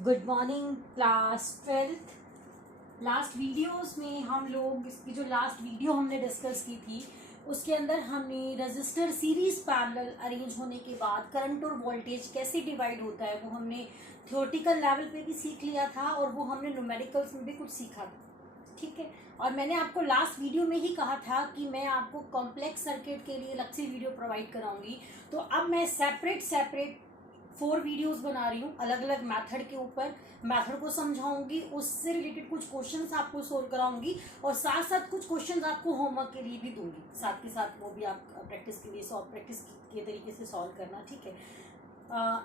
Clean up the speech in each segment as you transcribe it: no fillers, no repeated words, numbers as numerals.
Good morning class 12th। Last videos में हम लोग इसकी जो लास्ट वीडियो हमने डिस्कस की थी उसके अंदर हमने रजिस्टर सीरीज पैरेलल अरेंज होने के बाद करंट और वोल्टेज कैसे डिवाइड होता है वो हमने थ्योरेटिकल लेवल पे भी सीख लिया था और वो हमने न्यूमेरिकल्स में भी कुछ सीखा था। ठीक है, और मैंने आपको लास्ट वीडियो में ही कहा था कि मैं आपको कॉम्प्लेक्स सर्किट के लिए अलग से वीडियो प्रोवाइड कराऊंगी। तो अब मैं सेपरेट 4 वीडियोस बना रही हूँ अलग अलग मेथड के ऊपर। मेथड को समझाऊंगी, उससे रिलेटेड कुछ क्वेश्चंस आपको सोल्व कराऊंगी और साथ साथ कुछ क्वेश्चंस आपको होमवर्क के लिए भी दूंगी। साथ के साथ वो भी आप प्रैक्टिस के लिए प्रैक्टिस के तरीके से सॉल्व करना। ठीक है,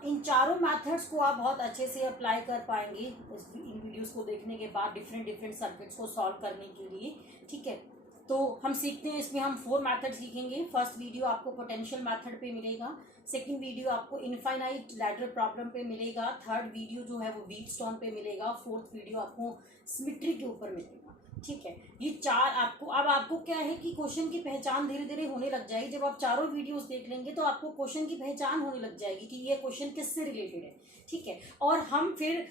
इन चारों मेथड्स को आप बहुत अच्छे से अप्लाई कर पाएंगे इन वीडियोस को देखने के बाद डिफरेंट सर्किट्स को सॉल्व करने के लिए। ठीक है, तो हम सीखते हैं। इसमें हम 4 मेथड सीखेंगे। फर्स्ट वीडियो आपको पोटेंशियल मेथड पे मिलेगा, सेकंड वीडियो आपको इनफाइनाइट लैडर प्रॉब्लम पे मिलेगा, थर्ड वीडियो जो है वो व्हीटस्टोन पे मिलेगा, फोर्थ वीडियो आपको सिमेट्री के ऊपर मिलेगा। ठीक है, ये चार आपको क्या है कि क्वेश्चन की पहचान धीरे धीरे होने लग जाएगी। जब आप चारों वीडियोस देख लेंगे तो आपको क्वेश्चन की पहचान होने लग जाएगी कि ये क्वेश्चन किससे रिलेटेड है। ठीक है, और हम फिर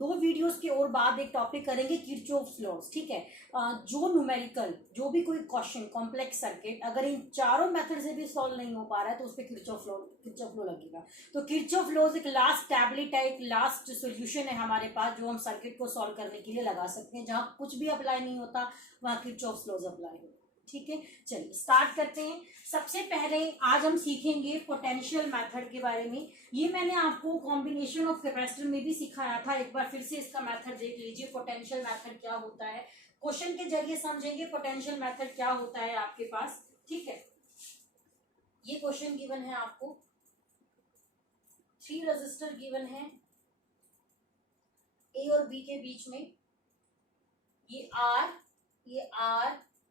2 वीडियोस के और बाद एक टॉपिक करेंगे किरचॉफ्स लॉज। ठीक है, जो न्यूमेरिकल जो भी कोई क्वेश्चन कॉम्प्लेक्स सर्किट अगर इन चारों मेथड से भी सॉल्व नहीं हो पा रहा है तो उस पर किरचॉफ लॉ लगेगा। तो किरचॉफ लॉज एक लास्ट टैबलेट है, एक लास्ट सोल्यूशन है हमारे पास जो हम सर्किट को सॉल्व करने के लिए लगा सकते हैं। जहां कुछ भी अप्लाई नहीं होता वहां किरचॉफ लॉज अप्लाई होता। ठीक है, चलिए स्टार्ट करते हैं। सबसे पहले आज हम सीखेंगे पोटेंशियल मेथड के बारे में। ये मैंने आपको कॉम्बिनेशन ऑफ कैपेसिटर में भी सिखाया था, एक बार फिर से इसका मेथड देख लीजिए। पोटेंशियल मेथड क्या होता है, क्वेश्चन के जरिए समझेंगे पोटेंशियल मेथड क्या होता है आपके पास। ठीक है, ये क्वेश्चन गिवन है आपको, 3 रजिस्टर गिवन है ए और बी के बीच में, ये आर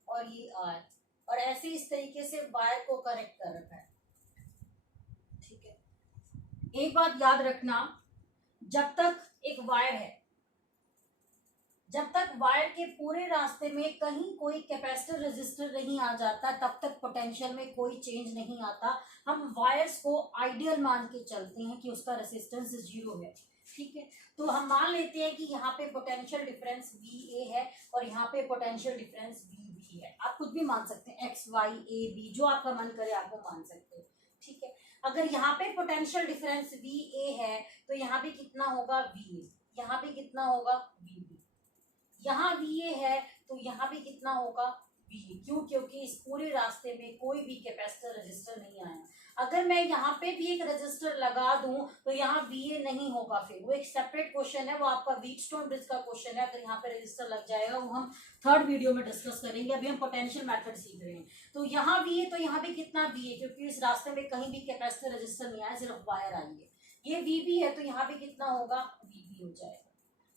और ये आर, और ऐसे इस तरीके से वायर को कनेक्ट कर रखा है। ठीक है, एक बात याद रखना, जब तक एक वायर है, जब तक वायर के पूरे रास्ते में कहीं कोई कैपेसिटर रेजिस्टर नहीं आ जाता तब तक पोटेंशियल में कोई चेंज नहीं आता। हम वायर्स को आइडियल मान के चलते हैं कि उसका रेजिस्टेंस 0 है। ठीक है, तो हम मान लेते हैं कि यहाँ पे पोटेंशियल डिफरेंस VA है और यहाँ पे पोटेंशियल डिफरेंस VB है। आप कुछ भी मान सकते हैं, X Y A B, जो आपका मन करे आप वो मान सकते हैं। ठीक है, अगर यहाँ पे पोटेंशियल डिफरेंस VA है तो यहाँ पे कितना होगा VA, यहाँ पे कितना होगा VB, यहाँ VA है तो यहाँ भी कितना होगा VA। क्यों? क्योंकि इस पूरे रास्ते में कोई भी कैपेसिटर रजिस्टर नहीं आया। अगर मैं यहाँ पे भी एक रजिस्टर लगा दूं तो यहाँ VA नहीं होगा, फिर वो एक सेपरेट क्वेश्चन है, वो आपका व्हीटस्टोन ब्रिज का क्वेश्चन है। अगर यहाँ पे रजिस्टर लग जाएगा वो हम थर्ड वीडियो में डिस्कस करेंगे, अभी हम पोटेंशियल मेथड सीख रहे हैं। तो यहाँ VA तो यहाँ पे कितना VA, क्योंकि इस रास्ते में कहीं भी कैपेसिटर रजिस्टर नहीं आया, सिर्फ वायर आई है। ये VB है तो यहाँ पे कितना होगा VB हो जाएगा।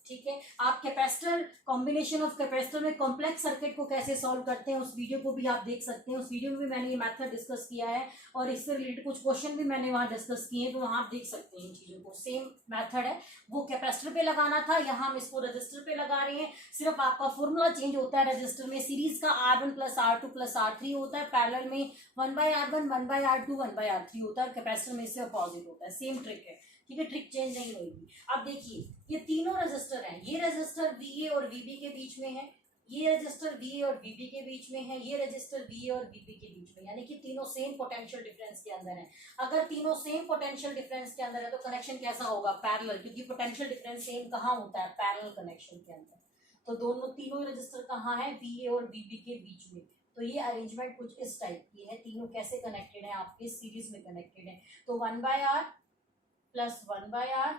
ठीक है, आप कैपेसिटर कॉम्बिनेशन ऑफ कैपेसिटर में कॉम्प्लेक्स सर्किट को कैसे सॉल्व करते हैं उस वीडियो को भी आप देख सकते हैं। उस वीडियो में भी मैंने ये मेथड डिस्कस किया है और इससे रिलेटेड कुछ क्वेश्चन भी मैंने वहां डिस्कस किए हैं, तो वहां आप देख सकते हैं इन चीजों को। सेम मेथड है, वो कैपेसिटर पे लगाना था, यहाँ हम इसको रजिस्टर पे लगा रहे हैं। सिर्फ आपका फॉर्मूला चेंज होता है। रजिस्टर में सीरीज का R1 + R2 + R3 होता है, पैरेलल में 1/R1 1/R2 1/R3 होता है, कैपेसिटर में इससे अपोजिट होता है। सेम ट्रिक है। ठीक है, ट्रिक चेंज नहीं होगी। अब देखिए, ये तीनों रजिस्टर हैं, ये रजिस्टर VA और VB के बीच में है, ये रजिस्टर VA और VB के बीच में है, ये रजिस्टर VA और VB के बीच में, यानी कि तीनों सेम पोटेंशियल डिफरेंस के अंदर है। अगर तीनों सेम पोटेंशियल डिफरेंस के अंदर है तो कनेक्शन कैसा होगा? पैरेलल, क्योंकि पोटेंशियल डिफरेंस सेम कहाँ होता है? पैरेलल कनेक्शन के अंदर। तो दोनों तीनों रजिस्टर कहाँ है? VA और VB के बीच में। तो ये अरेंजमेंट कुछ इस टाइप की है। तीनों कैसे कनेक्टेड है? आपके सीरीज में कनेक्टेड है। तो 1/R + 1/R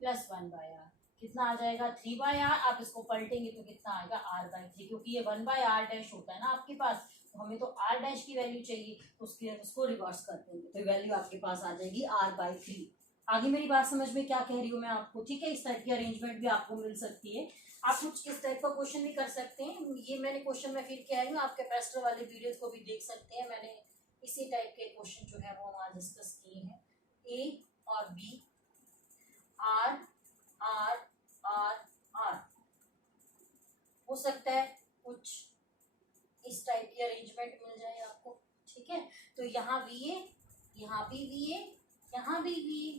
+ 1/R कितना आ जाएगा? 3/R। आप इसको पलटेंगे तो कितना आएगा? R/3, क्योंकि ये 1/R' होता है ना आपके पास, तो हमें तो R' की वैल्यू चाहिए, तो उसको रिवर्स कर देंगे तो वैल्यू आपके पास आ जाएगी R/3। आगे मेरी बात समझ में क्या कह रही हूँ मैं आपको? ठीक है, इस टाइप की अरेंजमेंट भी आपको मिल सकती है। आप कुछ इस टाइप का क्वेश्चन भी कर सकते हैं। ये मैंने क्वेश्चन में फिर क्या है ना, आप कैपेसिटर वाले वीडियोस को भी देख सकते हैं। मैंने इसी टाइप के क्वेश्चन जो है वो वहां डिस्कस किए हैं। A और B, R R R R हो सकता है कुछ इस टाइप की अरेंजमेंट मिल जाए आपको। ठीक है, तो यहाँ VA, यहाँ भी VA, यहाँ भी VA,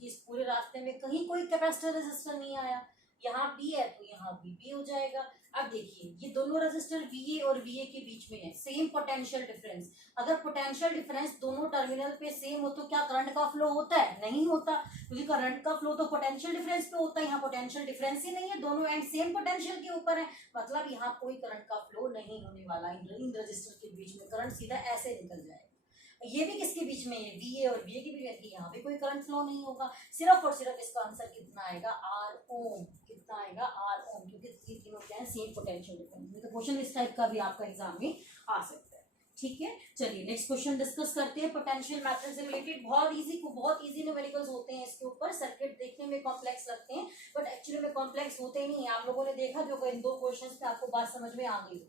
क्योंकि इस पूरे रास्ते में कहीं कोई कैपेसिटर रेजिस्टर नहीं आया। यहाँ बी है तो यहाँ बी हो जाएगा। अब देखिए ये दोनों रेजिस्टर वीए और वीए के बीच में है, सेम पोटेंशियल डिफरेंस। अगर पोटेंशियल डिफरेंस दोनों टर्मिनल पे सेम हो तो क्या करंट का फ्लो होता है? नहीं होता, क्योंकि करंट का फ्लो तो पोटेंशियल डिफरेंस पे होता है। यहाँ पोटेंशियल डिफरेंस ही नहीं है, दोनों एंड सेम पोटेंशियल के ऊपर है, मतलब यहाँ कोई करंट का फ्लो नहीं होने वाला। इन रेजिस्टर के बीच में करंट सीधा ऐसे निकल जाएगा। ये भी किसके बीच में है? वीए और वीए के बीच में, यहाँ भी कोई करंट फ्लो नहीं होगा। सिर्फ और सिर्फ इसका आंसर कितना आएगा? आर ओम। कितना आएगा? आर ओम, क्योंकि ये तीनों क्या है? Same potential difference. तो क्वेश्चन इस टाइप का भी आपका एग्जाम में आ सकता है। ठीक है, चलिए नेक्स्ट क्वेश्चन डिस्कस करते हैं पोटेंशियल मैथड से रिलेटेड। बहुत इजी न्यूमेरिकल्स होते हैं इसके ऊपर। सर्किट देखने में कॉम्प्लेक्स लगते हैं बट एक्चुअली में कॉम्प्लेक्स होते ही नहीं है। आप लोगों ने देखा जो इन दो क्वेश्चन में आपको बात समझ में आ गई।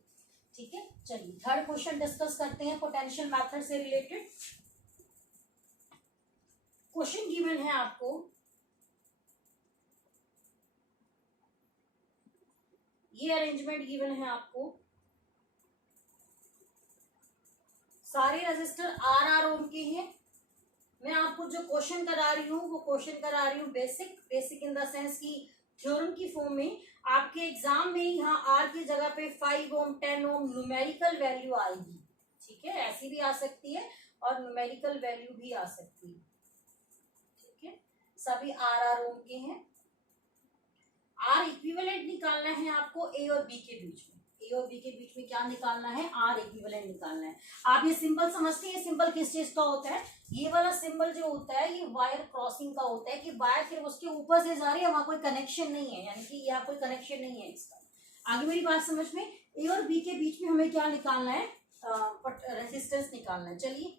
ठीक है, चलिए थर्ड क्वेश्चन डिस्कस करते हैं पोटेंशियल मैथड से रिलेटेड। क्वेश्चन गिवन है आपको, ये अरेंजमेंट गिवन है आपको। सारे रजिस्टर आर ओम के हैं। मैं आपको जो क्वेश्चन करा रही हूँ वो क्वेश्चन करा रही हूँ बेसिक इन द सेंस की थ्योरम की फॉर्म में। आपके एग्जाम में यहाँ आर की जगह पे 5 ओम 10 ओम न्यूमेरिकल वैल्यू आएगी। ठीक है, ऐसी भी आ सकती है और न्यूमेरिकल वैल्यू भी आ सकती है। ठीक है, सभी आर ओम के हैं। आर इक्विवेलेंट निकालना है आपको ए और बी के बीच में। ए और बी के बीच में क्या निकालना है? आर इक्विवेलेंट निकालना है। आप ये सिंबल समझते हैं? ये सिंबल किस चीज का होता है? ये वाला सिंबल जो होता है ये वायर क्रॉसिंग का होता है, कि वायर फिर उसके ऊपर से जा रही है, वहां कोई कनेक्शन नहीं है, यानी कि यहाँ कोई कनेक्शन नहीं है इसका। आगे मेरी बात समझ में? ए और बी के बीच में हमें क्या निकालना है? रेजिस्टेंस निकालना है। चलिए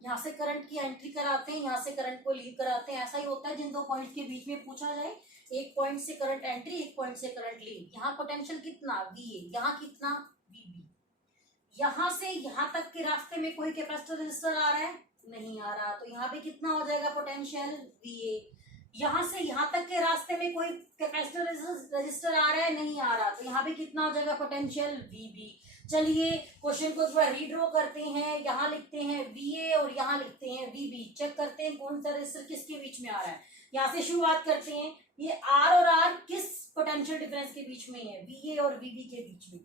यहाँ से करंट की एंट्री कराते हैं, यहाँ से करंट को लीव कराते हैं। ऐसा ही होता है जिन दो पॉइंट के बीच में पूछा जाए, एक पॉइंट से करंट एंट्री, एक पॉइंट से करंट लीव। यहाँ पोटेंशियल कितना? वीए। यहाँ कितना? वीबी। यहाँ से यहाँ तक के रास्ते में कोई कैपेसिटर रेजिस्टर आ रहा है? नहीं आ रहा, तो यहाँ पे कितना हो जाएगा पोटेंशियल? वीए। यहाँ से यहाँ तक के रास्ते में कोई कैपेसिटर रेजिस्टर आ रहा है? नहीं आ रहा, तो यहाँ पे कितना हो जाएगा पोटेंशियल? वीबी। चलिए क्वेश्चन को थोड़ा रीड्रॉ करते हैं। यहाँ लिखते हैं वीए और यहाँ लिखते हैं वीबी। चेक करते हैं कौन सा रेजिस्टर किसके बीच में आ रहा है। यहाँ से शुरुआत करते हैं। ये आर और आर किस पोटेंशियल डिफरेंस के बीच में है? वीए और वीबी के बीच में।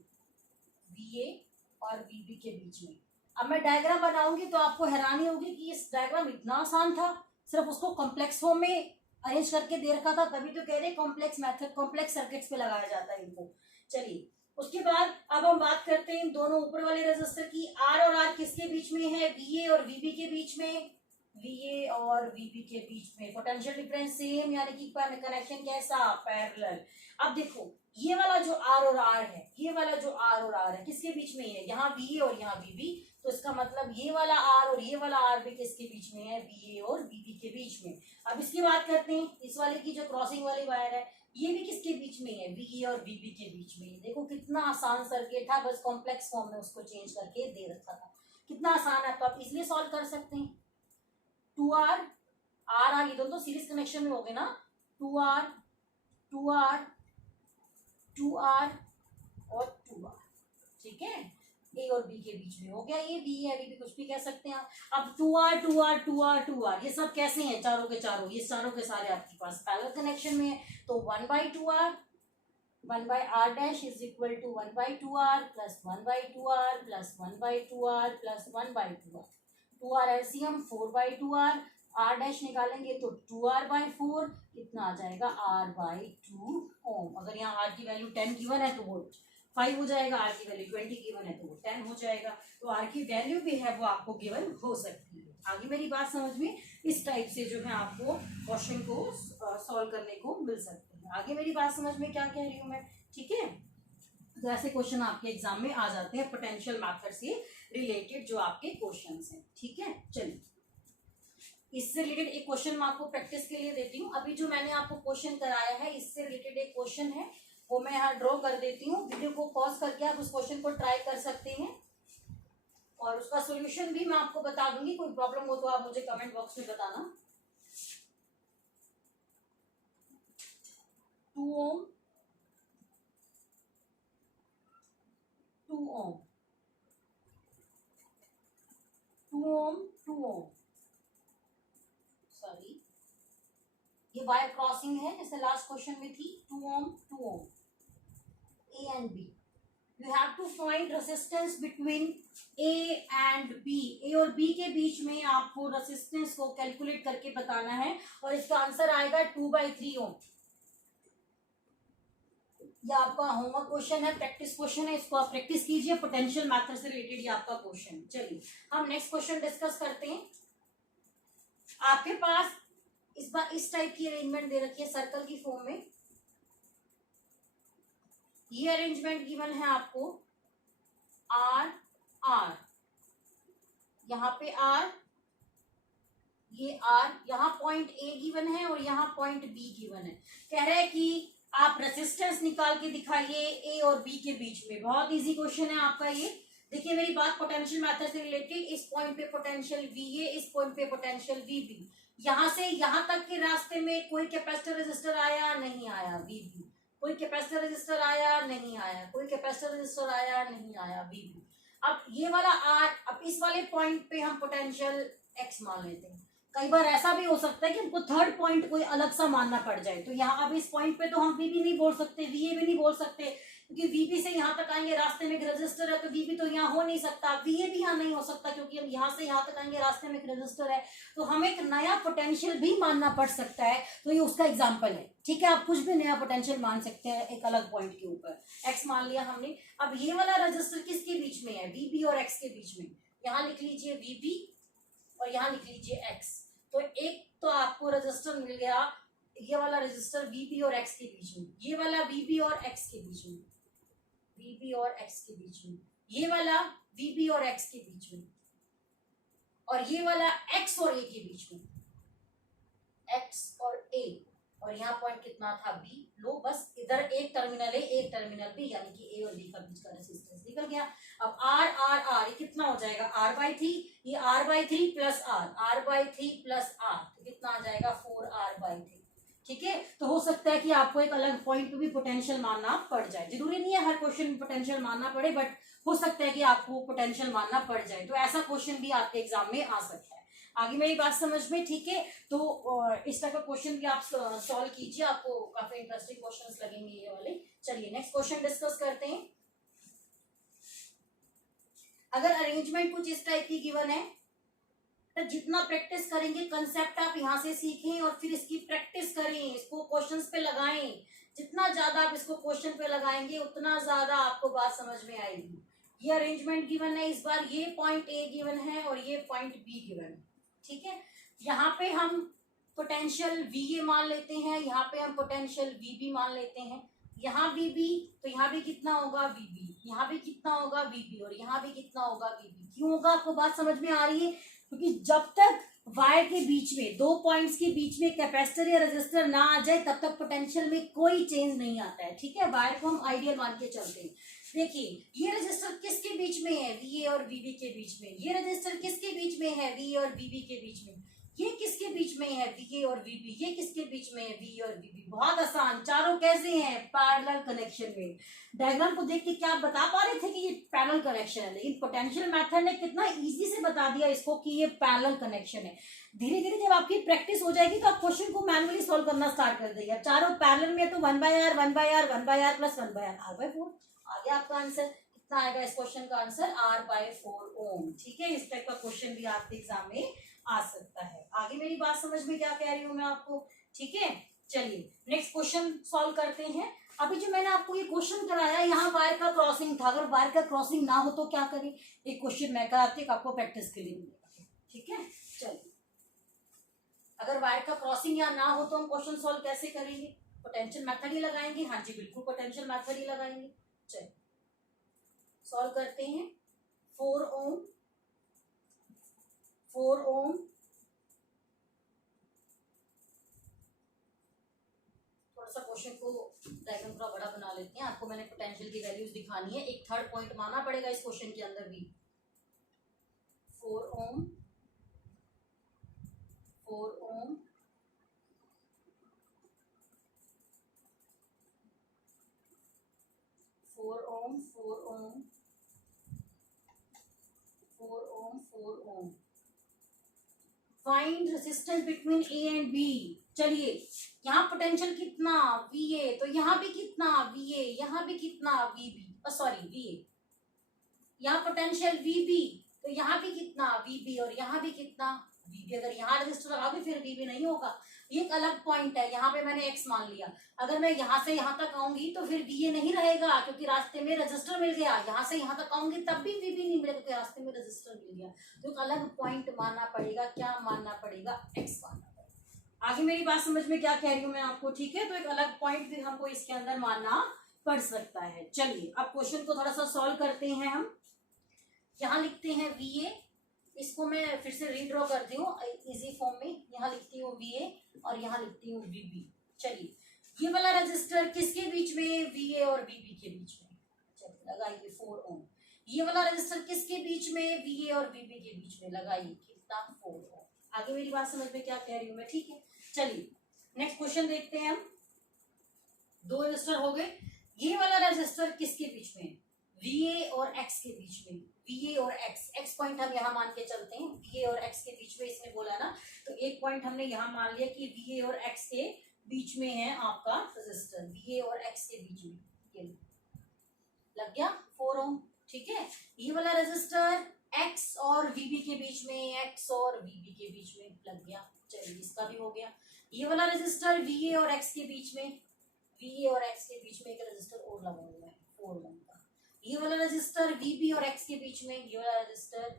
वीए और वीबी के बीच में। अब मैं डायग्राम बनाऊंगी तो आपको हैरानी होगी कि इस डायग्राम इतना आसान था, सिर्फ उसको कॉम्प्लेक्स फॉर्म में अरेंज करके दे रखा था, तभी तो कह रहे कॉम्प्लेक्स मेथड, कॉम्प्लेक्स सर्किट्स पे लगाया जाता है इनको। चलिए उसके बाद अब हम बात करते हैं दोनों ऊपर वाले रेजिस्टर की। आर और आर किसके बीच में है? वीए और वीबी के बीच में। वीए और वीबी के बीच में पोटेंशियल डिफरेंस सेम, यानी कि कनेक्शन कैसा? पैरेलल। अब देखो ये वाला जो आर और आर है, ये वाला जो आर और आर है किसके बीच में है? यहाँ वीए और यहाँ वीबी। तो इसका मतलब ये वाला आर और ये वाला आर भी किसके बीच में है? वीए और वीबी के बीच में। अब इसकी बात करते हैं, इस वाले की जो क्रॉसिंग वाली वायर है ये भी किसके बीच में है? वीए और वीबी के बीच में। देखो कितना आसान सर्किट था, बस कॉम्प्लेक्स फॉर्म में उसको चेंज करके दे रखा था। कितना आसान है, तो आप इसलिए सॉल्व कर सकते हैं। 2R आर ये दोनों सीरीज कनेक्शन में हो गए ना। 2R 2R 2R और 2R। ठीक है, ए और बी के बीच में हो गया। ये बी है, बी कुछ भी कह सकते हैं आप। अब 2R 2R 2R 2R ये सब कैसे हैं? चारों के चारों, ये चारों के सारे आपके पास पैरेलल कनेक्शन में है। तो 1/2R 1/r dash is equal to 1/2R plus 1/2R plus 1/2R plus 1/2R। 2R LCM 4/2R। R dash निकालेंगे तो 2R/4 कितना आ जाएगा? R/2 ओम। अगर यहाँ R की वैल्यू 10 गिवन है तो वो 5 हो जाएगा, R की वैल्यू 20 गिवन है तो वो 10 हो जाएगा। तो R की वैल्यू भी है वो आपको गिवन हो सकती है। आगे मेरी बात समझ में? इस टाइप से जो है आपको क्वेश्चन को सॉल्व करने को मिल सकते हैं। आगे मेरी बात समझ में क्या कह रही हूँ मैं? ठीक है, तो ऐसे क्वेश्चन आपके एग्जाम में आ जाते हैं पोटेंशियल मेथड से रिलेटेड जो आपके क्वेश्चंस हैं। ठीक है, चलिए इससे रिलेटेड एक क्वेश्चन मैं आपको प्रैक्टिस के लिए देती हूँ। अभी जो मैंने आपको क्वेश्चन कराया है इससे रिलेटेड एक क्वेश्चन है, वो मैं यहाँ ड्रॉ कर देती हूँ। वीडियो को पॉज करके आप उस क्वेश्चन को ट्राई कर सकते हैं और उसका सॉल्यूशन भी मैं आपको बता दूंगी। कोई प्रॉब्लम हो तो आप मुझे कमेंट बॉक्स में बताना। 2 ओम 2 ओम 2 ओम 2 ओम सॉरी ये वायर क्रॉसिंग है, जैसे लास्ट क्वेश्चन में थी 2 ohm 2 ohm, A and B. You have to find resistance between A and B. A और B के बीच में आपको रेसिस्टेंस को कैलकुलेट करके बताना है और इसका आंसर आएगा 2/3 ohm. ये आपका होमवर्क क्वेश्चन है, प्रैक्टिस क्वेश्चन है, इसको आप प्रैक्टिस कीजिए, पोटेंशियल मेथड से रिलेटेड ये आपका क्वेश्चन. चलिए हम नेक्स्ट क्वेश्चन डिस्कस करते हैं. आपके पास इस बार इस टाइप की अरेंजमेंट दे रखी है सर्कल की फॉर्म में. ये अरेंजमेंट गिवन है आपको आर आर, यहाँ पे आर, ये आर, यहाँ पॉइंट ए गिवन है और यहाँ पॉइंट बी गिवन है. कह रहे हैं कि आप रेसिस्टेंस निकाल के दिखाइए ए और बी के बीच में. बहुत इजी क्वेश्चन है आपका ये. देखिए मेरी बात पोटेंशियल मेथड से रिलेटेड, इस पॉइंट पे पोटेंशियल वी ए, इस पॉइंट पे पोटेंशियल वी बी. यहाँ से यहाँ तक के रास्ते में कोई कैपेसिटर रेजिस्टर आया नहीं आया, वी बी. कोई कैपेसिटर रेजिस्टर आया नहीं आया, कोई कैपेसिटर रेजिस्टर आया नहीं आया, वी बी. अब ये वाला आर, अब इस वाले पॉइंट पे हम पोटेंशियल एक्स मान लेते हैं. कई बार ऐसा भी हो सकता है कि हमको थर्ड पॉइंट कोई अलग सा मानना पड़ जाए, तो यहाँ अब इस पॉइंट पे तो हम वी बी नहीं बोल सकते, वी ए भी नहीं बोल सकते, क्योंकि वीबी से यहाँ तक आएंगे रास्ते में एक रेजिस्टर है, तो वीबी तो यहाँ हो नहीं सकता, वीए भी यहाँ नहीं हो सकता, क्योंकि हम यहाँ से यहाँ तक आएंगे रास्ते में एक रेजिस्टर है. तो हमें एक नया पोटेंशियल भी मानना पड़ सकता है. तो ये उसका एग्जांपल है. ठीक है, आप कुछ भी नया पोटेंशियल मान सकते हैं एक अलग पॉइंट के ऊपर. एक्स मान लिया हमने. अब ये वाला रेजिस्टर किसके बीच में है? वीबी और एक्स के बीच में. यहाँ लिख लीजिए वीबी और यहाँ लिख लीजिए एक्स. तो एक तो आपको रेजिस्टर मिल गया, ये वाला रेजिस्टर वीबी और एक्स के बीच में, ये वाला वीबी और एक्स के बीच में, वीबी और एक्स के बीच में, ये वाला वीबी और एक्स के बीच में, और ये वाला एक्स और ए के बीच में, एक्स और ए. और यहाँ पॉइंट कितना था? बी. लो बस इधर एक टर्मिनल है, एक टर्मिनल बी, यानी कि ए और बी का बीच का रेजिस्टेंस निकल गया. अब आर आर आर, ये कितना हो जाएगा? r/3. ये r/3 plus r/3 plus r, तो कितना आ जाएगा? 4r/3. ठीक है, तो हो सकता है कि आपको एक अलग पॉइंट पे भी पोटेंशियल मानना पड़ जाए. जरूरी नहीं है हर क्वेश्चन में पोटेंशियल मानना पड़े, बट हो सकता है कि आपको पोटेंशियल मानना पड़ जाए. तो ऐसा क्वेश्चन भी आपके एग्जाम में आ सकता है. आगे मेरी बात समझ में? ठीक है, तो इस तरह का क्वेश्चन भी आप सॉल्व कीजिए, आपको काफी इंटरेस्टिंग क्वेश्चंस लगेंगे ये वाले. चलिए नेक्स्ट क्वेश्चन डिस्कस करते हैं. अगर अरेंजमेंट कुछ इस टाइप की गिवन है, तो जितना प्रैक्टिस करेंगे कंसेप्ट आप यहाँ से सीखें और फिर इसकी प्रैक्टिस करें, इसको क्वेश्चंस पे लगाएं. जितना ज्यादा आप इसको क्वेश्चन पे लगाएंगे उतना ज्यादा आपको बात समझ में आएगी. ये अरेंजमेंट गिवन है, इस बार ये पॉइंट ए गिवन है और ये पॉइंट बी गिवन है. ठीक है, यहाँ पे हम पोटेंशियल वी ए मान लेते हैं, यहाँ पे हम पोटेंशियल वी बी मान लेते हैं. यहाँ वी बी, तो यहाँ भी कितना होगा? V B. यहाँ भी कितना होगा? V B. और यहाँ भी कितना होगा? V B. क्यों होगा? आपको बात समझ में आ रही है? क्योंकि जब तक वायर के बीच में, दो पॉइंट्स के बीच में कैपेसिटर या रेजिस्टर ना आ जाए तब तक पोटेंशियल में कोई चेंज नहीं आता है. ठीक है, वायर को हम आइडियल मान के चलते हैं. देखिए ये रेजिस्टर किसके बीच में है? वी ए और वीबी के बीच में. ये रेजिस्टर किसके बीच में है? वी ए और वीबी के बीच में. ये किसके बीच में है? वी ए और वीबी. ये किसके बीच में है? वी और वीबी. बहुत आसान. चारों कैसे हैं? पैरेलल कनेक्शन में. डायग्राम को देख के क्या आप बता पा रहे थे कि ये पैरेलल कनेक्शन है, लेकिन पोटेंशियल मेथड ने कितना इजी से बता दिया इसको कि ये पैरेलल कनेक्शन है. धीरे धीरे जब आपकी प्रैक्टिस हो जाएगी तो आप क्वेश्चन को मैनुअली सॉल्व करना स्टार्ट कर देंगे. चारों पैरेलल में तो 1/r 1/r 1/r plus 1/r r/4 आ गया आपका आंसर. कितना आएगा इस क्वेश्चन का आंसर? r/4 ओम. ठीक है, इस टाइप का क्वेश्चन भी आपके एग्जाम में आ सकता है. आगे मेरी बात समझ में क्या कह रही हूँ मैं आपको? ठीक है, चलिए नेक्स्ट क्वेश्चन सॉल्व करते हैं. अभी जो मैंने आपको ये क्वेश्चन कराया, यहाँ वायर का क्रॉसिंग था. अगर वायर का क्रॉसिंग ना हो तो क्या करें? एक क्वेश्चन मैं कराती हूँ, आपको प्रैक्टिस के लिए मिलेगा. ठीक है, चलिए अगर वायर का क्रॉसिंग या ना हो तो हम क्वेश्चन सॉल्व कैसे करेंगे? पोटेंशियल मेथड ही लगाएंगे. हाँ जी बिल्कुल, पोटेंशियल मेथड ही लगाएंगे. चलिए सॉल्व करते हैं. 4 ओम, 4 ओम, थोड़ा सा क्वेश्चन को डायग्राम थोड़ा बड़ा बना लेते हैं. आपको मैंने पोटेंशियल की वैल्यूज दिखानी है. एक थर्ड पॉइंट मानना पड़ेगा इस क्वेश्चन के अंदर भी. 4 ओम, 4 ओम, 4 ओम, 4 ओम, 4 ओम, 4 ओम. Find resistance between A and B. चलिए यहाँ पोटेंशियल कितना VA, तो यहाँ भी कितना VA, यहाँ भी कितना VB, सॉरी VA, यहाँ पोटेंशियल VB, तो यहाँ भी कितना VB और यहाँ भी कितना VB। अगर यहाँ रजिस्टर लगाओगे फिर VB नहीं होगा, ये एक अलग पॉइंट है। यहाँ पे मैंने X मान लिया, अगर मैं यहाँ से यहाँ तक आऊंगी तो फिर VA नहीं रहेगा क्योंकि रास्ते में रजिस्टर मिल गया। यहाँ से यहाँ तक आऊंगी तब भी VB नहीं मिलेगा क्योंकि रास्ते में रजिस्टर मिल गया। तो एक अलग पॉइंट मानना पड़ेगा, क्या मानना पड़ेगा, X मानना पड़ेगा। आगे मेरी बात समझ में क्या कह रही हूँ मैं आपको, ठीक है। तो एक अलग पॉइंट भी हमको इसके अंदर मानना पड़ सकता है। चलिए अब क्वेश्चन को थोड़ा सा सॉल्व करते हैं हम। यहाँ लिखते हैं VA, इसको मैं फिर से रीड्रॉ करती हूँ इजी फॉर्म में। यहाँ लिखती हूँ VA और यहाँ लिखती हूँ VB। चलिए ये वाला रजिस्टर किसके बीच में, VA और VB के बीच में। चलिए लगाइए 4 ओम। ये वाला रजिस्टर किसके बीच में, VA और VB के बीच में, लगाइए कितना, 4 ओम। आगे मेरी बात समझ में क्या कह रही हूँ मैं, ठीक है। चलिए नेक्स्ट क्वेश्चन देखते हैं हम। 2 रजिस्टर हो गए। ये वाला रजिस्टर किसके बीच में, VA और X के बीच में, VA और X पॉइंट हम यहाँ मान के चलते हैं। VA और X के बीच में इसने बोला ना, तो एक पॉइंट हमने यहाँ मान लिया कि VA और X के बीच में है आपका रजिस्टर, VA और X के बीच में। ये लग गया 4 ओम, ठीक है। ये वाला रजिस्टर X और VB के बीच में, X और VB के बीच में लग गया। चलिए इसका भी हो गया। ये वाला रजिस्टर VA और X के बीच में, VA और X के बीच में एक रजिस्टर और लगा हुआ है 4 ओम का। ये वाला रजिस्टर VB और X के बीच में, ये वाला रजिस्टर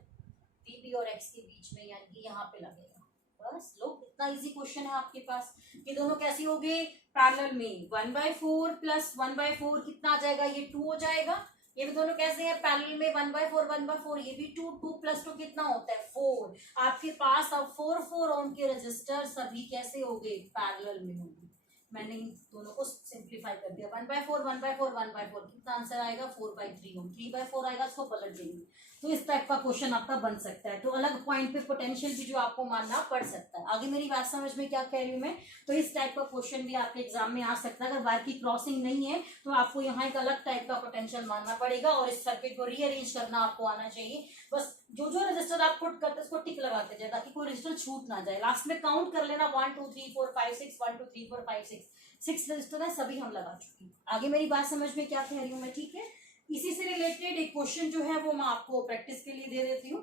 VB और X के बीच में, यानी कि यहाँ पे लगेगा। बस लोग, इतना इजी क्वेश्चन है आपके पास। ये दोनों कैसे हो गए, पैरेलल में। 1/4 प्लस 1/4 कितना आ जाएगा, ये 2 हो जाएगा। ये भी दोनों कैसे हैं, पैरेलल में। 1/4 ये भी 2, 2 + 2 कितना होता है, 4। आपके पास अब 4 ओम के रजिस्टर सभी कैसे हो गए, पैरेलल में होंगे। मैंने इन दोनों को सिंप्लीफाई कर दिया। 1/4 कितना आंसर आएगा, 4/3 ओम। 3/4 आएगा, इसको पलट देंगे। तो इस टाइप का क्वेश्चन आपका बन सकता है। तो अलग पॉइंट पे पोटेंशियल भी जो आपको मानना पड़ सकता है। आगे मेरी बात समझ में क्या कह रही हूँ मैं, तो इस टाइप का क्वेश्चन भी आपके एग्जाम में आ सकता है। अगर वायर की क्रॉसिंग नहीं है तो आपको यहाँ एक अलग टाइप का पोटेंशियल मानना पड़ेगा और इस सर्किट को रीअरेंज करना आपको आना चाहिए। बस जो जो रजिस्टर आप पुट करते हैं उसको टिक लगाते जाए ताकि कोई रजिस्टर छूट ना जाए। लास्ट में काउंट कर लेना 1 2 3 4 5 6 1 2 3 4 5 6 रजिस्टर है, सभी हम लगा चुके हैं। आगे मेरी बात समझ में क्या कह रही हूँ मैं, ठीक है। इसी से रिलेटेड एक क्वेश्चन जो है वो मैं आपको प्रैक्टिस के लिए दे देती हूँ।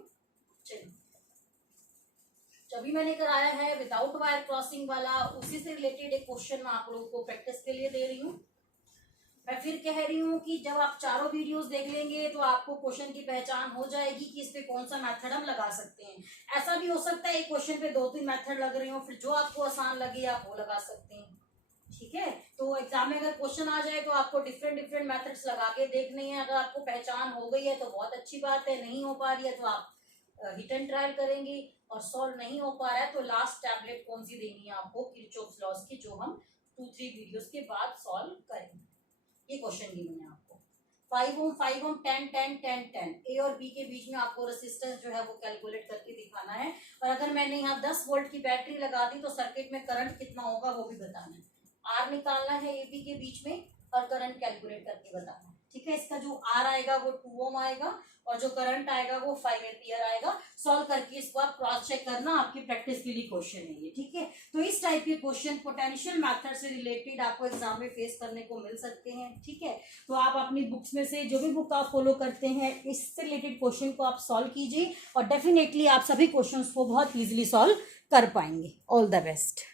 चलिए जब भी मैंने कराया है विदाउट वायर क्रॉसिंग वाला, उसी से रिलेटेड एक क्वेश्चन मैं आप लोगों को प्रैक्टिस के लिए दे रही हूँ। मैं फिर कह रही हूँ कि जब आप चारों वीडियोस देख लेंगे तो आपको क्वेश्चन की पहचान हो जाएगी कि इस पे कौन सा मेथड हम लगा सकते हैं। ऐसा भी हो सकता है एक क्वेश्चन पे 2-3 मेथड लग रही हो, फिर जो आपको आसान लगे आप वो लगा सकते हैं, ठीक है। तो एग्जाम में अगर क्वेश्चन आ जाए तो आपको डिफरेंट मेथड्स लगा के देखने हैं। अगर आपको पहचान हो गई है तो बहुत अच्छी बात है, नहीं हो पा रही है तो आप हिट एंड ट्रायल करेंगे, और सॉल्व नहीं हो पा रहा है तो लास्ट टैबलेट कौन सी देनी है आपको, किरचॉफ्स लॉज की, जो हम 2-3 वीडियोस के बाद सॉल्व करेंगे। ये क्वेश्चन दी मैंने आपको। 5 ओम 10 10 10 10 ए और बी के बीच में आपको रेजिस्टेंस जो है वो कैलकुलेट करके दिखाना है। और अगर मैंने यहाँ 10 वोल्ट की बैटरी लगा दी तो सर्किट में करंट कितना होगा वो भी बताना है। आर निकालना है ए बी के बीच में और करंट कैलकुलेट करके बताना है, ठीक है। इसका जो आर आएगा वो 2 ओम आएगा और जो करंट आएगा वो 5 एम्पियर आएगा। सॉल्व करके इसको आप क्रॉस चेक करना, आपकी प्रैक्टिस के लिए क्वेश्चन है ये, ठीक है। तो इस टाइप के क्वेश्चन पोटेंशियल मेथड से रिलेटेड आपको एग्जाम में फेस करने को मिल सकते हैं, ठीक है। तो आप अपनी बुक्स में से जो भी बुक आप फॉलो करते हैं इससे रिलेटेड क्वेश्चन को आप सॉल्व कीजिए और डेफिनेटली आप सभी क्वेश्चन को बहुत ईजिली सॉल्व कर पाएंगे। All the best.